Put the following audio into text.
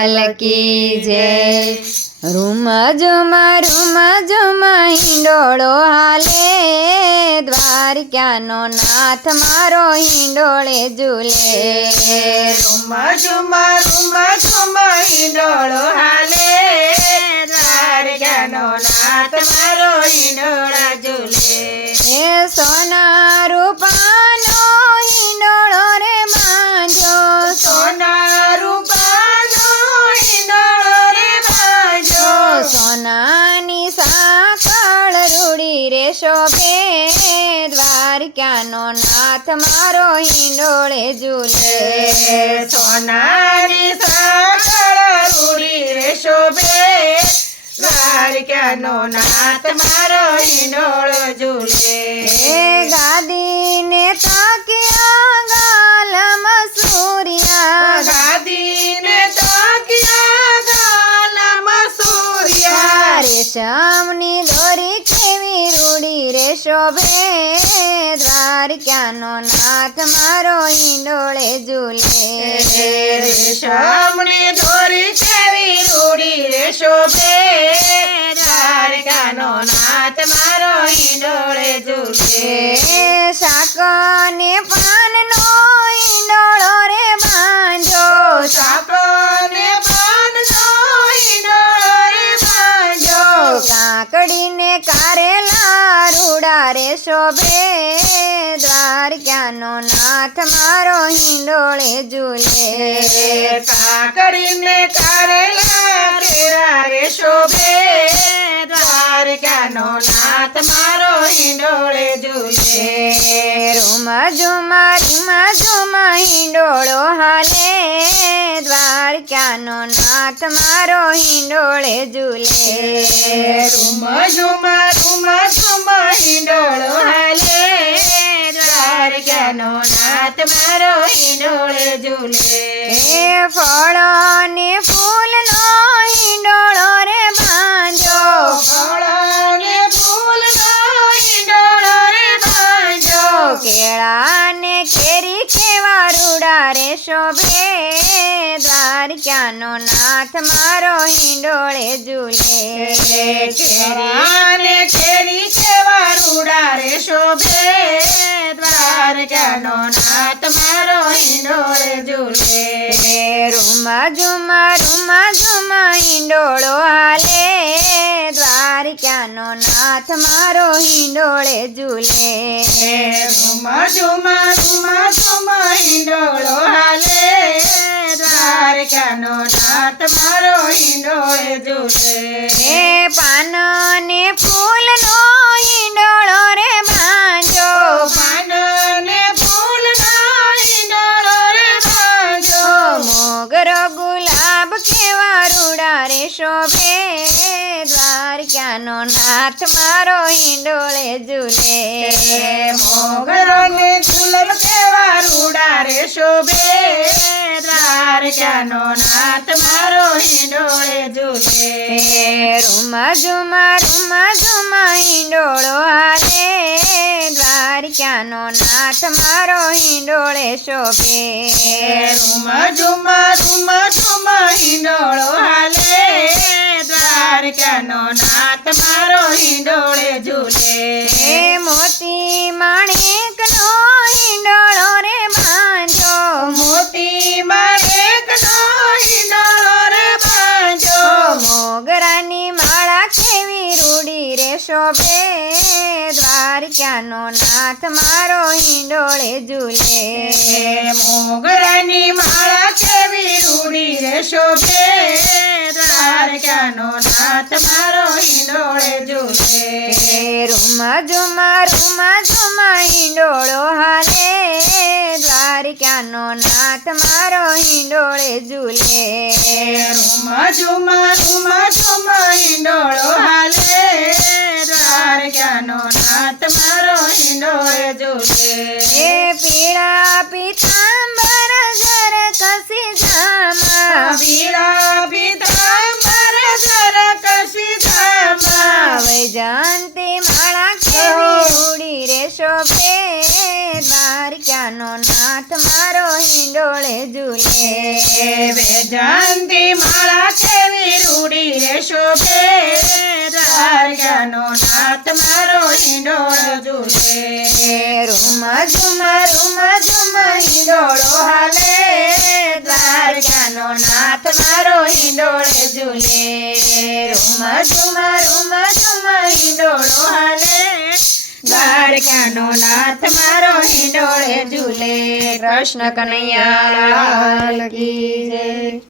લાલ કી જય। રૂમ ઝુમા હિંડોળો હાલે, દ્વારકાનો નાથ મારો હિંડોળે ઝૂલે। રૂમ ઝુમા હિંડોળો હાલે, દ્વારકાનો નાથ મારો હિંડોળા ઝૂલે। એ સોના રૂપાનો હિંડોળો રે બાંધો, સોના રૂપાનો હિંડોળો રે બાંધો, સોનાની સાંકળ રૂડી રે શોભે, દ્વારકાનો નાથ મારો હિંડોળે ઝૂલે। સોનાની સાંકળ રૂડી રે શોભે, દ્વારકાનો નાથ મારો હિંડોળો ઝૂલે। એ ગાદીને તાક્યા ગાલમાં સૂર્યા, ગાદીને તાક્યા ગાલમાં સૂર્યા, રેશમની દોરી કેવી રૂડી રે શોભે, દ્વારકાનો નાથ મારો હિંડોળે ઝૂલે। રેશમની દોરી કેવી રૂડી રે શોભે, દ્વારકાનો નાથ મારો હિંડોળે ઝૂલે। શાકને પાનનો હિંડોળો રે બાંધો, સાપને પાનનો હિંડોળો રે બાંધો, કાકડીને કારેલા રૂડા રે શોભે, દ્વારકાનો નાથ મારો હિંડોળે ઝૂલે। કાકડીને કારેલા કેળા રે શોભે, દ્વારકાનો નાથ મારો હિંડોળે ઝૂલે। રૂમ ઝુમા હિંડોળો હાલે, દ્વારકાનો નાથ મારો હિંડોળે ઝૂલે। રૂમ ઝુમા હિંડોળો હાલે, દ્વારકાનો નાથ મારો હિંડોળે ઝૂલે। એ ફળો ને ફૂલનો હિંડોળો રે બાંધો, ફળને ફૂલનો હિંડોળો રે બાંધો, કેળા ને કેરી કેવા રૂડા રે શોભે, દ્વારકાનો નાથ મારો હિંડોળે ઝૂલે। કેળાને કેરી કેવા રૂડા રે શોભે, દ્વારકાનો નાથ મારો હિંડોળે ઝૂલે। રૂમ ઝુમા હિંડોળો હાલે, દ્વારકાનો નાથ મારો હિંડોળે ઝૂલે। રૂમ ઝુમા હિંડોળો હાલે, દ્વારકાનો નાથ મારો હિંડોળે ઝૂલે। એ પાન ને ફૂલનો હિંડોળો રે બાંધો, પાનને ફૂલનો હિંડોળો રે બાંધો, મોગરો ગુલાબ કેવા રૂડા રે શોભે, દ્વારકાનો નાથ મારો હિંડોળે ઝૂલે। મોગરો ને ગુલાબ કેવા રૂડા રે શોભે, દ્વારકાનો નાથ મારો હિંડોળે ઝૂલે। રૂમ ઝુમા હિંડોળો હાલે, દ્વારકાનો નાથ મારો હિંડોળે શોભે। રૂમ ઝુમા હિંડોળો હાલે, દ્વારકાનો નાથ મારો હિંડોળે ઝૂલે। એ મોતી માણેકનો હિંડોળો રે બાંધો, મોતી માણેકનો હિંડોળો રે બાંધો, મોગરાની માળા કેવી રૂડી રે શોભે, દ્વારકાનો નાથ મારો હિંડોળે ઝૂલે। મોગરાની માળા કેવી રૂડી રે શોભે, દ્વારકાનો નાથ મારો હિંડોળે ઝૂલે। રૂમ ઝુમા હિંડોળો હાલે, દ્વારકાનો નાથ મારો હિંડોળે ઝૂલે। રૂમ ઝુમા હિંડોળો હાલે, દ્વારકાનો નાથ મારો હિંડોળે ઝૂલે। એ પીળા પીતાંબર જર કસી જામા, પીળા પીતાંબર જર કસી જામા, વૈજયંતી માળા કેવી રૂડી રે શોભે દ્વારિકાનો નાથ મારો હિંડોળે ઝૂલે વેજંતી માળા કેવી રૂડી રે શોભે દ્વારકાનો નાથ મારો હિંડોળો ઝૂલે રૂમ ઝુમ હિંડોળો હાલે દ્વારકાનો નાથ મારો હિંડોળે ઝૂલે રૂમ ઝુમ હિંડોળો હાલે દ્વારકાનો નાથ મારો હિંડોળે ઝૂલે કૃષ્ણ કનૈયા લાલ કી જય.